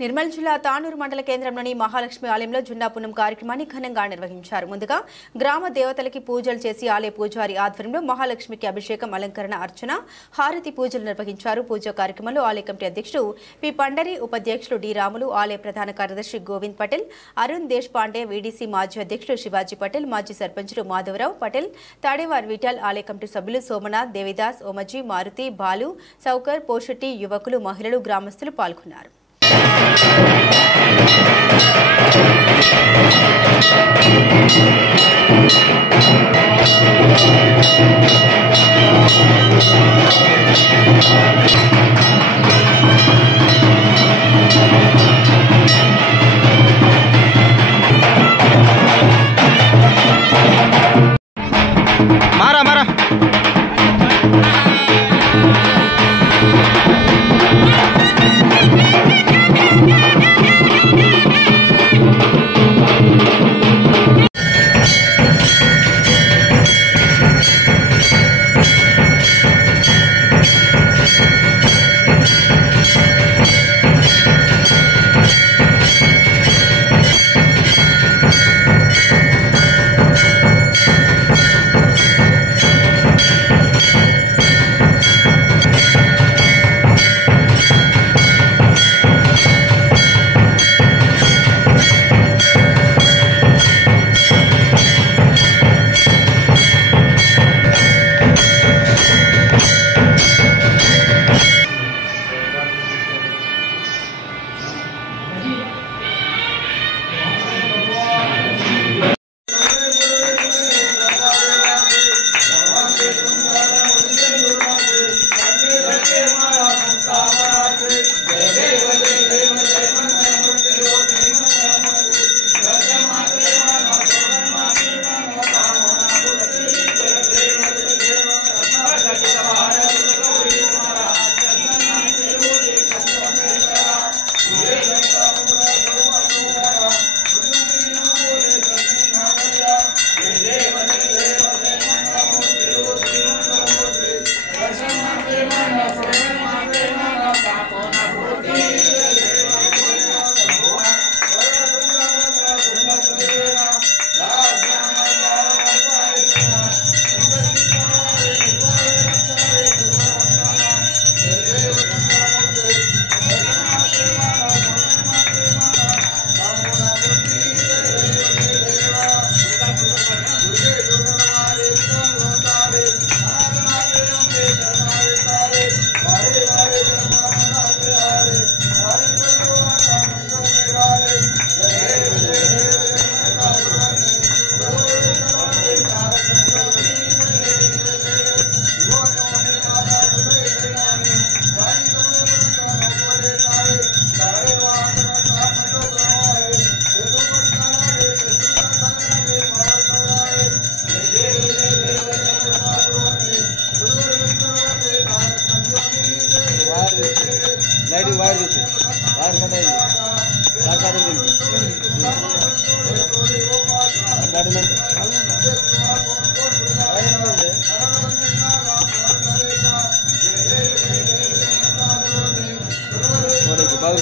నిర్మల్ జిల్లా తానూరు మండల కేంద్రంలోని మహాలక్ష్మి ఆలయంలో జుండా పున్నం కార్యక్రమాన్ని ఘనంగా నిర్వహించారు. ముందుగా గ్రామ దేవతలకి పూజలు చేసి ఆలయ పూజారి ఆధ్వర్యంలో మహాలక్ష్మికి అభిషేకం, అలంకరణ, అర్చన, హారతి పూజలు నిర్వహించారు. పూజా కార్యక్రమంలో ఆలయ కమిటీ అధ్యక్షుడు పి పండరి, ఉపాధ్యక్షులు డి రాములు, ఆలయ ప్రధాన కార్యదర్శి గోవింద్ పటేల్, అరుణ్ దేశ్ పాండే, వీడీసీ మాజీ అధ్యక్షుడు శివాజీ పటేల్, మాజీ సర్పంచులు మాధవరావు పటేల్, తాడేవార్ విఠల్, ఆలయ కమిటీ సభ్యులు సోమనాథ్, దేవిదాస్, ఓమజీ, మారుతి, బాలు, సౌకర్, పోషెట్టి, యువకులు, మహిళలు, గ్రామస్తులు పాల్గొన్నారు. मारा मारा बाग